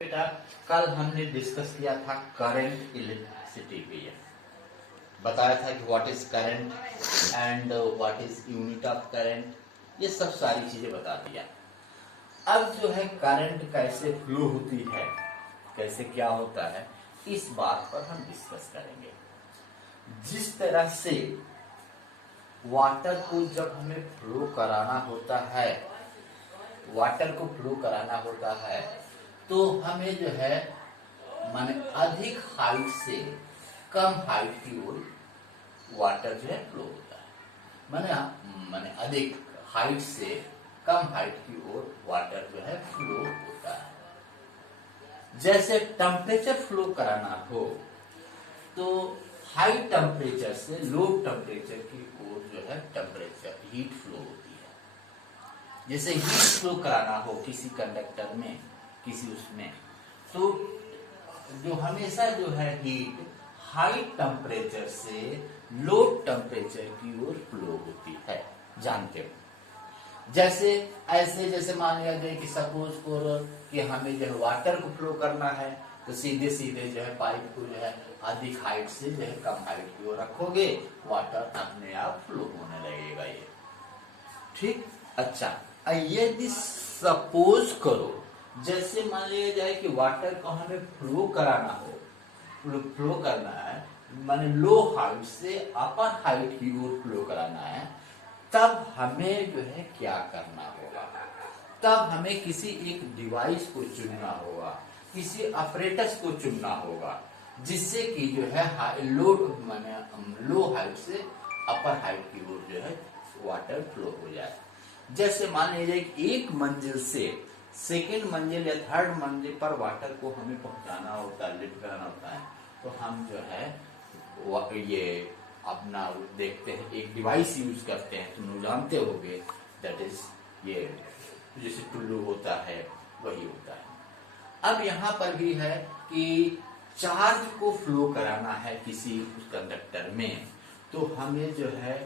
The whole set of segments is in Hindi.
बेटा कल हमने डिस्कस किया था करंट इलेक्ट्रिसिटी पे। बताया था कि what is current and what is unit of current, ये सब सारी चीजें बता दिया। अब जो है करंट कैसे फ्लो होती है, कैसे क्या होता है, इस बात पर हम डिस्कस करेंगे। जिस तरह से वाटर को जब हमें फ्लो कराना होता है, वाटर को फ्लो कराना होता है तो हमें जो है माने अधिक हाइट से कम हाइट की ओर वाटर जो है फ्लो होता है। माने अधिक हाइट से कम हाइट की ओर वाटर जो है फ्लो होता है। जैसे टेम्परेचर फ्लो कराना हो तो हाई टेम्परेचर से लो टेम्परेचर की ओर जो है टेम्परेचर हीट फ्लो होती है। जैसे हीट फ्लो कराना हो किसी कंडक्टर में, किसी उसमें, तो जो हमेशा जो है हीट हाई टेम्परेचर से लो टेम्परेचर की ओर फ्लो होती है, जानते हो। जैसे ऐसे जैसे मान लिया जाए कि सपोज कि हमें जो है वाटर को फ्लो करना है तो सीधे सीधे जो है पाइप को जो है अधिक हाइट से जो है कम हाइट की ओर रखोगे, वाटर अपने आप फ्लो होने लगेगा। ये ठीक। अच्छा, यदि सपोज करो जैसे मान लिया जाए कि वाटर को हमें फ्लो कराना हो, फ्लो करना है माने लो हाइट से अपर हाइट की ओर फ्लो कराना है, तब हमें जो है क्या करना होगा, तब हमें किसी एक डिवाइस को चुनना होगा, किसी ऑपरेटर्स को चुनना होगा जिससे कि जो है लो हाइट से अपर हाइट की ओर जो है वाटर फ्लो हो जाए। जैसे मान लीजिए कि एक मंजिल से सेकेंड मंजिल या थर्ड मंजिल पर वाटर को हमें पहुंचाना होता है, लिफ्ट कराना होता है, तो हम जो है ये अपना देखते हैं, एक डिवाइस यूज करते हैं, तुम जानते होगे, दैट इज ये जैसे टुल्लू होता है वही होता है। अब यहाँ पर भी है कि चार्ज को फ्लो कराना है किसी कंडक्टर में, तो हमें जो है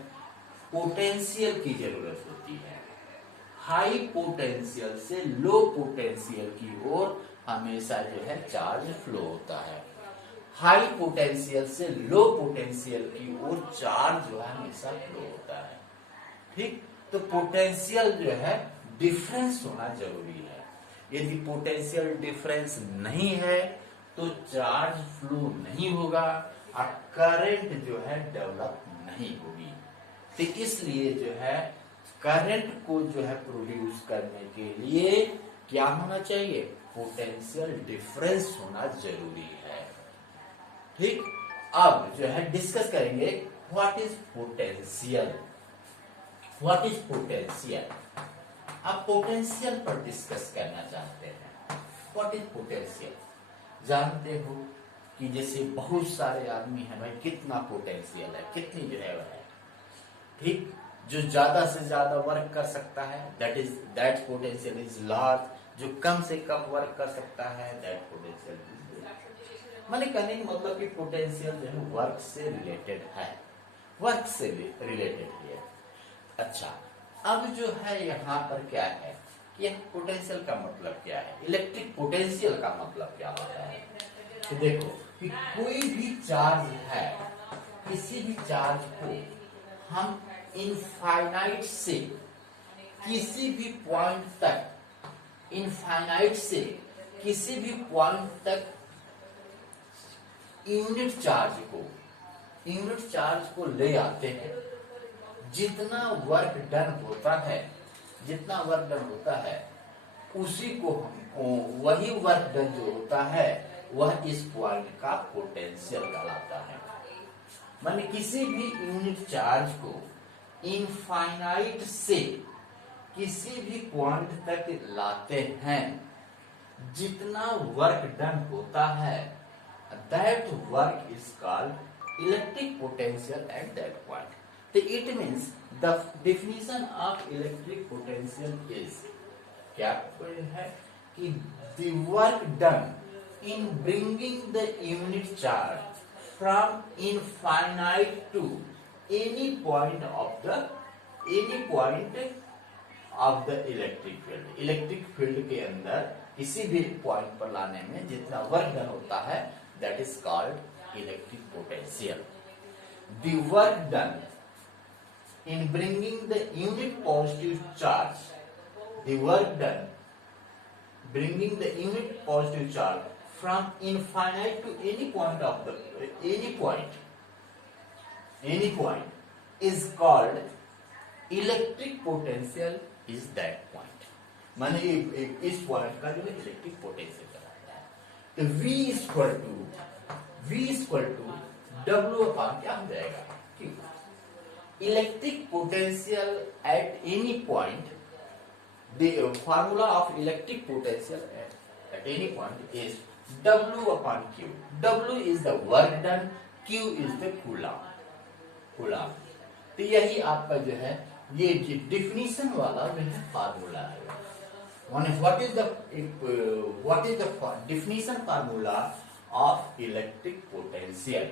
पोटेंशियल की जरूरत होती है। हाई पोटेंशियल से लो पोटेंशियल की ओर हमेशा जो है चार्ज फ्लो होता है। हाई पोटेंशियल से लो पोटेंशियल की ओर चार्ज जो है हमेशा फ्लो होता है। ठीक। तो पोटेंशियल जो है डिफरेंस होना जरूरी है। यदि पोटेंशियल डिफरेंस नहीं है तो चार्ज फ्लो नहीं होगा और करंट जो है डेवलप नहीं होगी। तो इसलिए जो है करंट को जो है प्रोड्यूस करने के लिए क्या होना चाहिए, पोटेंशियल डिफरेंस होना जरूरी है। ठीक। अब जो है डिस्कस करेंगे what is potential, what is potential. अब पोटेंशियल पर डिस्कस करना चाहते हैं। व्हाट इज पोटेंशियल, जानते हो कि जैसे बहुत सारे आदमी हैं भाई, कितना पोटेंशियल है, कितनी जो है ठीक, जो ज्यादा से ज्यादा वर्क कर सकता है दैट पोटेंशियल इज लार्ज। जो कम से कम वर्क कर सकता है दैट पोटेंशियल इज, माने कहने का मतलब कि पोटेंशियल जो है वर्क से रिलेटेड है, वर्क से रिलेटेड है। अच्छा, अब जो है यहाँ पर क्या है कि पोटेंशियल का मतलब क्या है, इलेक्ट्रिक पोटेंशियल का मतलब क्या होता है। तो देखो कि कोई भी चार्ज है, किसी भी चार्ज को हम इनफाइनाइट से किसी भी पॉइंट तक, इनफाइनाइट से किसी भी पॉइंट तक यूनिट चार्ज को ले आते हैं। जितना वर्क डन होता है, जितना वर्क डन होता है उसी को हमको, वही वर्क डन जो होता है वह इस पॉइंट का पोटेंशियल कहलाता है। माने किसी भी यूनिट चार्ज को इनफाइनाइट से किसी भी पॉइंट तक लाते हैं, जितना वर्क डन होता है that work is called electric potential at that point. तो it means the definition of electric potential is क्या है कि the work done in bringing the unit charge from infinite to any point of the electric field। Electric field के अंदर किसी भी पॉइंट पर लाने में जितना वर्क डन होता है, that is called electric potential. The work done in bringing the unit positive charge, the work done bringing the unit positive charge from infinite to any point of the any point is called electric potential is that point। माने इस पॉइंट का जो है इलेक्ट्रिक पोटेंशियल कहलाता है। तो V इक्वल टू W अपान क्या हो जाएगा, electric potential at any point, the formula of electric potential at any point is W upon Q। W is the work done, Q is the coulomb। तो यही आपका जो है ये डिफिनीशन वाला जो है फार्मूला है। What is the definition formula of electric potential.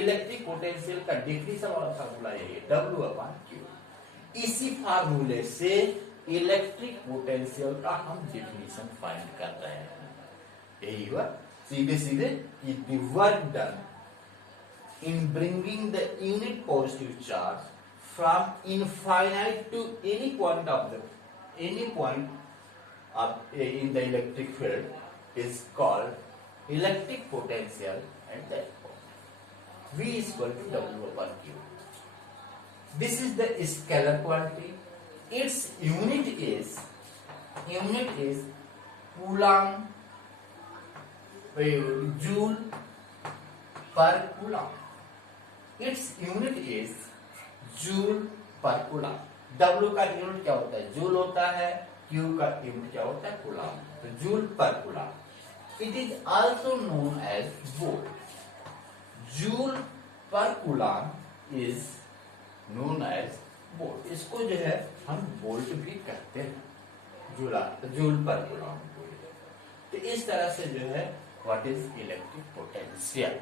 Electric potential का डिफिनीशन वाला फार्मूला यही है, W अपॉन Q। इसी फार्मूले से इलेक्ट्रिक पोटेंशियल का हम डिफिनीशन फाइंड कर रहे हैं। यही हुआ सीधे सीधे कि the work done in bringing the unit positive charge from infinite to any point of in the electric field is called electric potential at that V is equal to W upon Q। This is the scalar quantity. Its unit is coulomb, joule per coulomb। Its unit is joule per coulomb। W का यूनिट क्या होता है, जूल होता है। Q का यूनिट क्या होता है, coulomb। तो जूल पर coulomb। It is also known as volt। Joule per coulomb is known as volt. इसको जो है हम वोल्ट भी कहते हैं, जूल पर कूलम्ब। तो इस तरह से जो है व्हाट इज इलेक्ट्रिक पोटेंशियल।